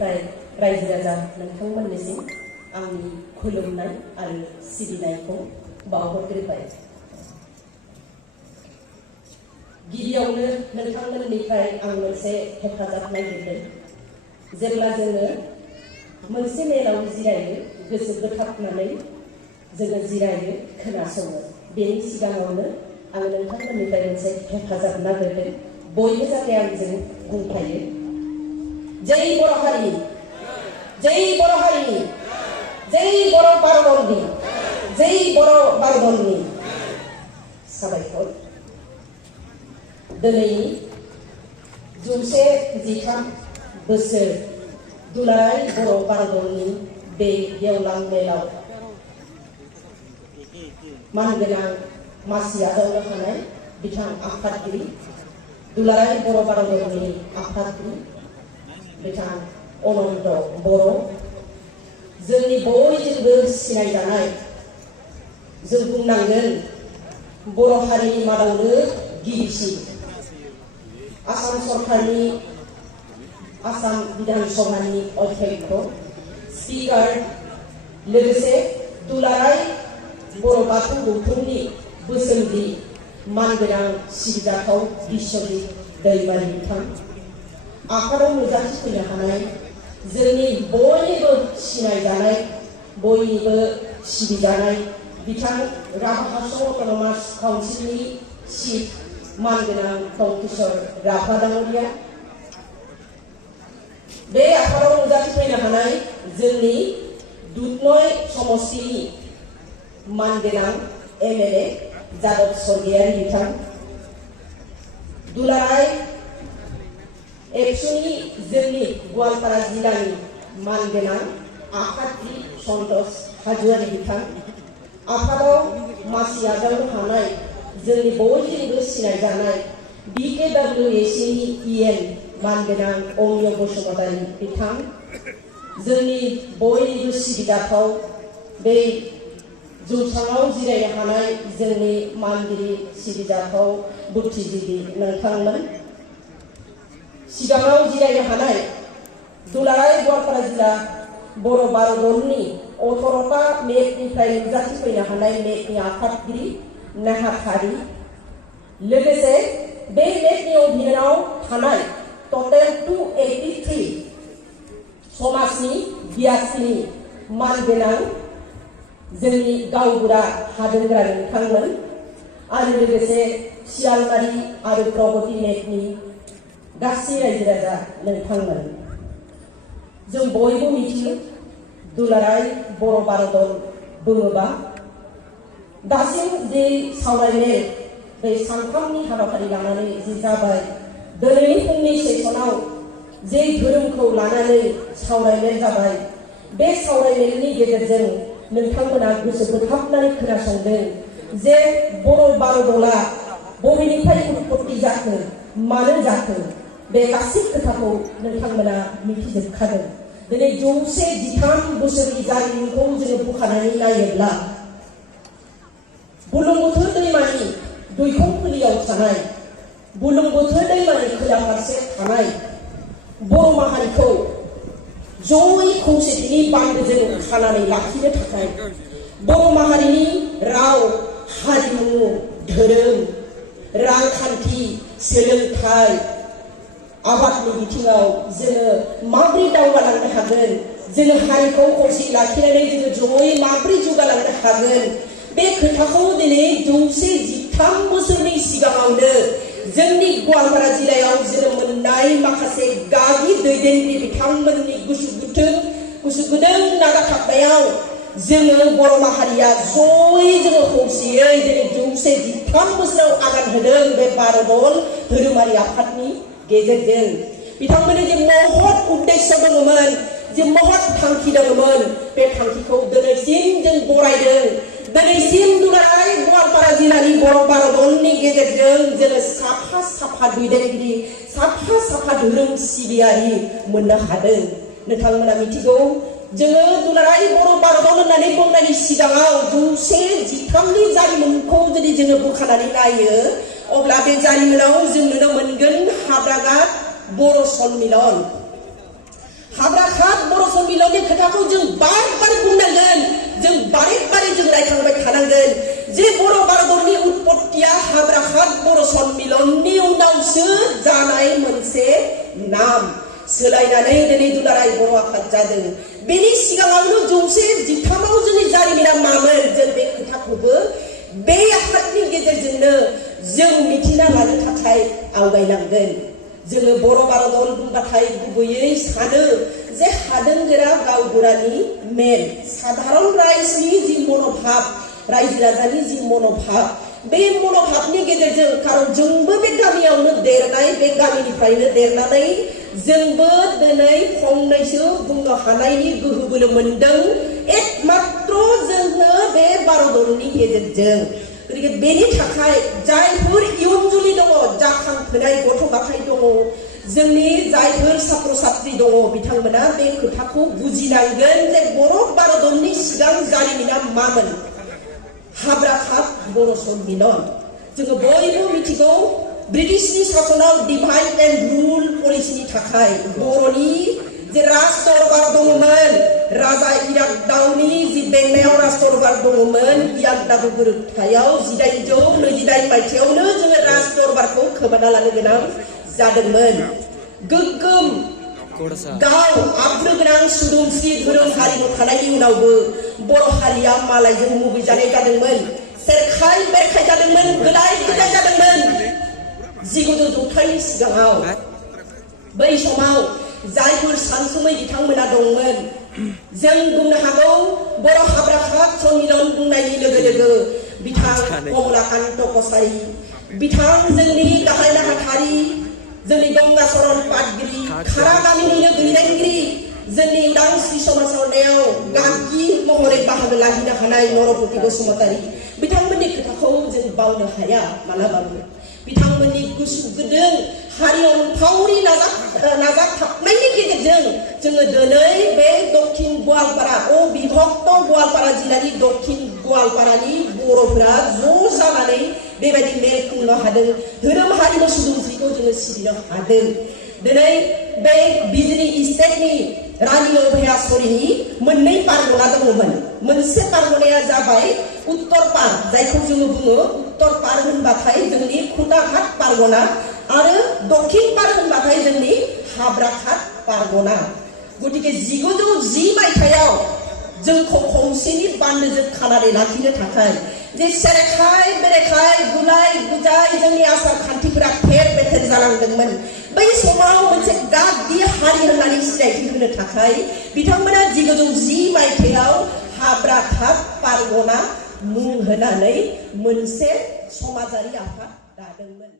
रायजो राजा नोंथांमोननिसिम आंनि खुलुमनाय आरो सिबिनायखौ बावहरग्रोबाय। गिबियावनो नोंथांमोननिफ्राय आं मोनसे हेफाजाब नागिरदों। जेब्ला जोङो मोनसे मेलाव जिरायो, गोसो बोथाबनानै जोङो जिरायो, खोनासङो, बेनि सिगाङावनो आं नोंथांमोननिफ्राय मोनसे हेफाजाब नागिरदों। बयबो जाहाथे आंजों बुंफायो। जै बर' हारि, जै बर' हारिनि, जै बर' बारदलनि, जै बर' बारदलनि। साबायखर। दिनैनि 113 बोसोर दुलाराय बर' बारदलनि बे गेवलां मेलाव मानगोनां मासि आजावनो हानाय बिथां आफादगिरि, दुलाराय बर' बारदलनि आफादगिरि बिथां अनन्त बर', जोंनि बयजोंबो सिनायजानाय, जों बुंनांगोन बर' हारिनि मादावनो गिबिसिन आसाम सरकारनि आसाम बिधान सभानि अध्यक्ष, स्पिकार, लोगोसे दुलाराय बर' बाथौ गौथुमनि बोसोनगिरि मानगोनां सिबिजाथाव बिश्वजित दैमारि बिथां, आफादाव नुजाथिफैनो हानाय जोंनि बयनिबो सिनायजानाय, बयनिबो सिबिजानाय बिथां राभा हासं अट'नमास काउन्सिलनि चिफ मानगोनां टंकेश्वर राभा दाङ'रिया, बे आफादाव नुजाथिफैनो हानाय जोंनि दुधनय समष्टिनि मानगोनां एमएलए जादब स्वर्गीयारि बिथां, दुलाराय एबसुनि जोंनि गवालपारा जिल्लानि मानगोनां आफादगिरि सन्तोष हाज'वारि बिथां, आफादाव मासि आजावनो हानाय जोंनि बयजोंबो सिनायजानाय BKWACनि EN मानगोनां अमिय बसुमतारी बिथां, जोंनि बयनिबो सिबिजाथाव बे जौसाङाव जिरायनो हानाय जोंनि मानगिरि सिबिजाथाव बुद्धिजिबि नोंथांमोन, सिगाङाव जिरायनो हानाय दुलाराय गवालपारा जिल्ला बर' बारदलनि 18टा मेटनिफ्राय नुजाथिफैनो हानाय मेटनि आफादगिरि नेहाथारि, लोगोसे बे मेटनि अधीनाव थानाय टटेल 283 समाजनि 82 मानगोनां जोंनि गावबुरा हादोरग्रा नोंथांमोन, आरो लोगोसे सियालमारि आरो प्रगति मेटनि गासै रायजो राजा नोंथांमोन। जों बयबो मिथियो दुलाराय बर' बारदल बुङोबा दासिम जे सावरायनाय बे सानथामनि हाबाफारि लानानै जे जाबाय, दिनैनि फुंनि सेसनाव जे धोरोमखौ लानानै सावरायनाय जाबाय, बे सावरायनायनि गेजेरजों नोंथांमोना गोसो बोथाबनानै खोनासंदों जे बर' बारदला बबेनिफ्राय उत्पत्ति जाखो, मानो जाखो, बे गासै खोथाखौ नोंथांमोना मिथिजोबखादों। दिनै 113 बोसोरनि जारिमिनखौ जोङो बुखानानै नायोब्ला बुरलुंबुथुर दैमानि दैखंखुलियाव थानाय, बुरलुंबुथुर दैमानि खोला फारसे थानाय बर' माहारिखौ जयै खौसेथिनि बान्दोजों खानानै लाखिनो थाखाय बर' माहारिनि राव, हारिमु, धोरोम, रांखान्थि, सोलोंथाइ, आबादनि बिथिङाव जोङो माबोरै दावगालांनो हागोन, जोङो हारिखौ खौसे लाखिनानै जोङो जयै माबोरै जौगालांनो हागोन, बे खोथाखौ दिनै 113 बोसोरनि सिगाङावनो जोंनि गवालपारा जिल्लायाव जोनोम मोननाय माखासे गागि दैदेनगिरि बिथांमोननि गोसो गुदुं नाजाथाबनायाव जोङो बर' माहारिया जयै जोङो खौसेयै दिनै 113 बोसोराव आगान होदों बे बारदल धोरोमारि आफादनि गेजेरजों। बिथांमोननि जे महत उद्देश्य दङमोन, जे महत थांखि दङमोन, बे थांखिखौ दिनैसिम जों बरायदों। दिनैसिम दुलाराय गवालपारा जिल्लानि बर' बारदलनि गेजेरजों जोङो साफा साफा दैदेनगिरि, साफा साफा धोरोम सिबियारि मोननो हादों। नोंथांमोना मिथिगौ जोङो दुलाराय बर' बारदल होननानै बुंनायनि सिगाङाव 113नि जारिमिनखौ जुदि जोङो बुखानानै नायो, अब्ला बे जारिमिनाव जों नुनो मोनगोन हाब्राघाट बर' सन्मिलन, हाब्रा सम्मिलननि खोथाखौ जों बार बुंनांगोन जों बारे जों रायखांबाय थानांगोन जे बर' भारतनि उत्पत्तिया हाब्राखात बर' सम्मिलननि उनावसो जानाय मोनसे नाम सोलायनानै दिनै दुलाराय बर' आफाद जादों बेनि सिगाङावनो 113आव जोंनि जारिमिना मामोन जों बे खोथाखौबो बे आफादनि गेजेरजोंनो जों मिथिना लानो थाखाय आवगायनांगोन जोङो बर' भारतन बुंबाथाय गुबैयै सानो जे हादोंगोरा गावबुरानि मेन साधारन रायजोनि जि मनोभाब रायजो राजानि जि मनोभाब बे मनोभाबनि गेजेरजों खारन जोंबो बे गामियावनो देरनाय बे गामिनिफ्रायनो देरनानै जोंबो दिनै फंनैसो बुंनो हानायनि गोहो बोलो मोनदों एकमात्र जोंनो बे भारतनि गेजेरजों गतिके बेनि थाखाय जायफोर इयुनजुलि दङ जाखांफुनाय गथ' गथाय दङ जोंनि जायफोर छात्र छात्री दङ बिथांमोना बे खोथाखौ बुजिनांगोन जे बर' भारतनि सिगां जारिमिना मामोन हाब्राखात बर' सम्मिलन जोङो बयबो मिथिगौ ब्रिटिशनि शासनाव डिभाइड एन्ड रुल पलिसिनि थाखाय बर'नि जे राज दरबार दङमोन राजा इरागदावनि जि बेंनायाव राज दरबार दङमोन इरागदाव गोरोबथायाव 1828 मायथाइयावनो जोङो राज दरबारखौ खोमाना लानो गोनां जादोंमोन गोग्गोम गाव आब्रु गोनां सुदुमस्रि धोरोम हारिमु थानायनि उनावबो बर' हारिया मालायजों मुगैजानाय जादोंमोन सेरखाय बेरखाय जादोंमोन गोदाय गोदाय जादोंमोन 1900 जौथाइनि सिगाङाव बै समाव जायफोर सानसुमै बिथांमोना दंमोन जों बुंनो हागौ बर' हाब्राखात सम्मिलन बुंनायनि लोगो लोगो बिथां कमलाकान्त कसारी बिथां जोंनि गाहाय नेहाथारि जोंनि गंगाचरण पाटगिरि खारा गामिनिनो दैदेनगिरि जोंनि उदांस्रि सोमावसारनायाव गागि महरै बाहागो लाहैनो हानाय नरपति बसुमतारी बिथांमोननि खोथाखौ जों बावनो हाया मालाबाबो बिथांमोननि गुसु गोदों हारि अनफावरि नाजाथाबनायनि गेजेरजों जोङो दिनै बे दक्षिण गवालपारा अबिभक्त गवालपारा जिल्लानि दक्षिण गवालपारानि बर'फोरा ज' जानानै बेबायदि मेल खुंनो हादों धोरोम हारिमु सुदुमस्रिखौ जोङो सिबिनो हादों दिनै बे बिजनी स्टेटनि रानी अभयासरिनि मोननै पारगना दङमोन मोनसे पारगनाया जाबाय उत्तर पार जायखौ जोङो बुङो उत्तर पार होनबाथाय जोंनि खुटाघाट पारगना आरो दक्षिण पार होनबाथाय जोंनि हाब्राखात पारगना गतिके 1910 मायथाइयाव जोंखौ खौसेनि बान्दोजों खानानै लाखिनो थाखाय जे सेरेखाय बेरेखाय गुलाय गुजाय जोंनि आसार खान्थिफोरा फेर बेथेर जालांदोंमोन बै समाव मोनसे गागि हारि होननानै सिनायथि होनो थाखाय बिथांमोना 1910 मायथाइयाव हाब्राखात पारगना मुं होनानै मोनसे समाजारि आफाद दादोंमोन।